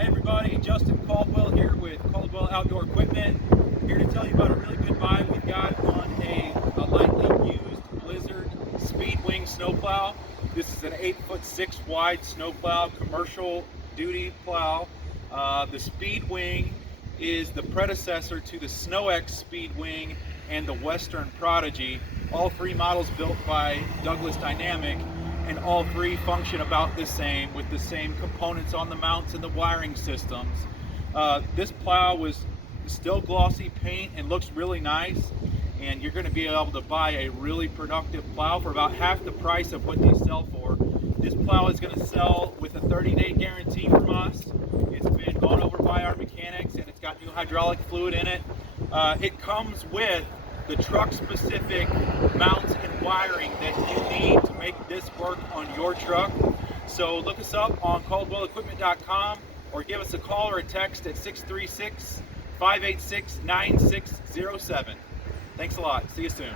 Hi everybody, Justin Caldwell here with Caldwell Outdoor Equipment. Here to tell you about a really good buy we've got on a lightly used Blizzard Speedwing snowplow. This is an 8'6" wide snowplow, commercial duty plow. The Speedwing is the predecessor to the SnowX Speedwing and the Western Prodigy. All three models built by Douglas Dynamic, and all three function about the same with the same components on the mounts and the wiring systems. This plow was still glossy paint and looks really nice, and you're going to be able to buy a really productive plow for about half the price of what these sell for. This plow is going to sell with a 30-day guarantee from us. It's been gone over by our mechanics and it's got new hydraulic fluid in it. It comes with the truck specific mounts and wiring that you need to make this work on your truck. So look us up on caldwellequipment.com or give us a call or a text at 636-586-9607. Thanks a lot. See you soon.